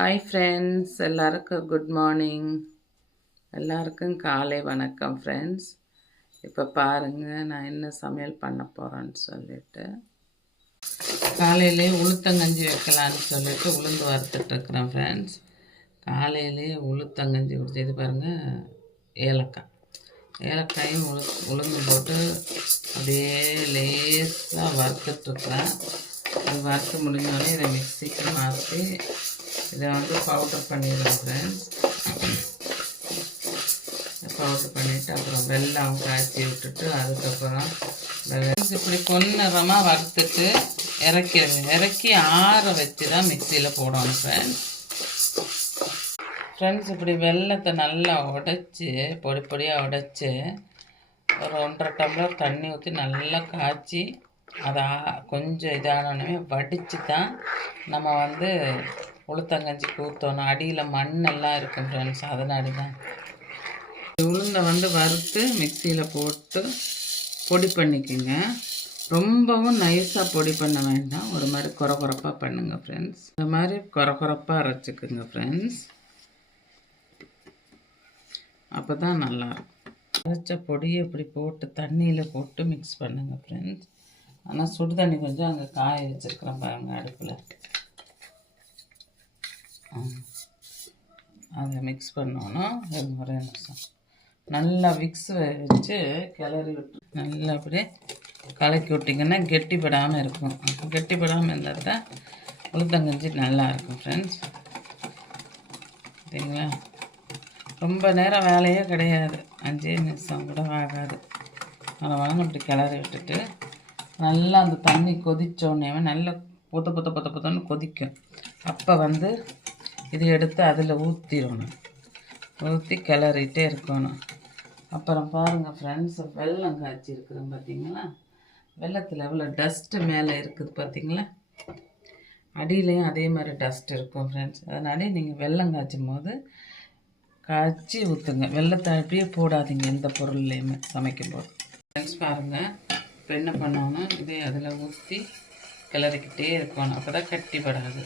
Hi friends, எல்லாருக்கும் good morning. எல்லாருக்கும் காலை வணக்கம் ஃப்ரெண்ட்ஸ். இப்போ பாருங்கள் நான் என்ன சமையல் பண்ண போகிறேன்னு சொல்லிட்டு காலையிலே உளுத்தங்கஞ்சி வைக்கலான்னு சொல்லிட்டு உளுந்து வறுத்துட்ருக்குறேன் ஃப்ரெண்ட்ஸ். காலையிலே உளுத்தங்கஞ்சி குடிச்சு இது பாருங்கள், ஏலக்காயும் உளுந்து போட்டு அப்படியே லேசாக வறுத்துட்ருக்குறேன். அது வறுத்து முடிஞ்சோடனே இதை மிக்சிக்கு மாற்றி இதை பவுடர் பண்ணிடுறேன் ஃப்ரெண்ட்ஸ். பவுடர் பண்ணிவிட்டு அப்புறம் வெல்லம் காய்ச்சி விட்டுட்டு அதுக்கப்புறம் இப்படி பொன்னிறமாக வறுத்துட்டு இறக்கி ஆற வச்சு தான் மிக்சியில் போடணும் ஃப்ரெண்ட்ஸ். இப்படி வெல்லத்தை நல்லா உடைச்சி பொடியாக உடைச்சி ஒரு 1.5 டம்ளர் தண்ணி ஊற்றி நல்லா காய்ச்சி அதை கொஞ்சம் இதானோடனே வடித்து தான் நம்ம உளுத்தங்கஞ்சி ஊற்றணும். அடியில் மண்ணெல்லாம் இருக்கும் ஃப்ரெண்ட்ஸ், அதனாடி தான். உளுந்தை வறுத்து மிக்சியில் போட்டு பொடி பண்ணிக்கோங்க. ரொம்பவும் நைஸாக பொடி பண்ண வேண்டாம், ஒரு மாதிரி குறப்பாக பண்ணுங்க ஃப்ரெண்ட்ஸ். இந்த மாதிரி குறப்பாக அரைச்சிக்குங்க ஃப்ரெண்ட்ஸ், அப்போ தான் நல்லாயிருக்கும். அரைச்ச பொடியை இப்படி போட்டு தண்ணியில் போட்டு மிக்ஸ் பண்ணுங்க ஃப்ரெண்ட்ஸ். ஆனால் சுடு தண்ணி கொஞ்சம் அங்கே காய வச்சுருக்கிறேன் பாருங்கள் அடுப்பில். அதை மிக்ஸ் பண்ணோன்னா ஒரே நிமிஷம் நல்லா விக்ஸ் வச்சு கிளறி விட்டு நல்லா அப்படியே கலக்கி விட்டிங்கன்னா கெட்டிப்படாமல் இருக்கும். கெட்டிப்படாமல் இருந்தால் தான் உளுத்தங்கஞ்சி நல்லாயிருக்கும் ஃப்ரெண்ட்ஸ். சரிங்களா? ரொம்ப நேரம் வேலையே கிடையாது, 5 நிமிஷம் கூட ஆகாது. அதனால் இப்படி கிளறி விட்டுட்டு நல்லா அந்த தண்ணி கொதித்தோடனே நல்லா புத்தன்னு கொதிக்கும். அப்போ இது எடுத்து அதில் ஊற்றி கிளறிட்டே இருக்கணும். அப்புறம் பாருங்கள் ஃப்ரெண்ட்ஸ், வெல்லம் காய்ச்சி இருக்குதுன்னு பார்த்தீங்களா? வெல்லத்தில் எவ்வளோ டஸ்ட்டு மேலே இருக்குது பார்த்தீங்களா? அடியிலையும் அதே மாதிரி டஸ்ட் இருக்கும் ஃப்ரெண்ட்ஸ். அதனால நீங்கள் வெல்லம் காய்ச்சும் போது காய்ச்சி ஊற்றுங்க. வெல்லத்தை அப்படியே போடாதீங்க எந்த பொருள்லையுமே சமைக்கும் போது. ஃப்ரெண்ட்ஸ் பாருங்கள், இப்போ என்ன பண்ணோன்னா இதே அதில் ஊற்றி கிளறிக்கிட்டே இருக்கணும். அப்போ தான் கட்டிப்படாது.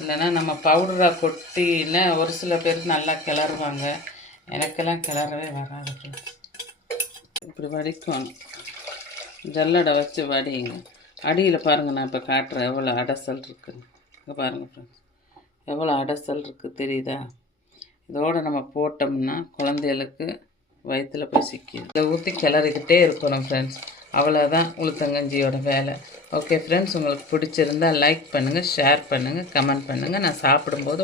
இல்லைன்னா நம்ம பவுடராக கொட்டியில் ஒரு சில பேருக்கு நல்லா கிளறுவாங்க, எனக்கெல்லாம் கிளறவே வராது. இப்படி வடிக்கணும், ஜல்லடை வச்சு வடிங்க. அடியில் பாருங்கள், நான் இப்போ காட்டுறேன் எவ்வளோ அடைசல் இருக்குதுன்னு. இங்கே பாருங்கள் ஃப்ரெண்ட்ஸ், எவ்வளோ அடைசல் இருக்குது தெரியுதா? இதோடு நம்ம போட்டோம்னா குழந்தைகளுக்கு வயிற்றில் போய் சிக்கிடும். இதை ஊற்றி கிளறிக்கிட்டே இருக்கணும் ஃப்ரெண்ட்ஸ். அவ்வளோதான் உளுத்தங்கஞ்சியோட வேலை. ஓகே ஃப்ரெண்ட்ஸ், உங்களுக்கு பிடிச்சிருந்தால் லைக் பண்ணுங்கள், ஷேர் பண்ணுங்கள், கமெண்ட் பண்ணுங்கள். நான் சாப்பிடும்போது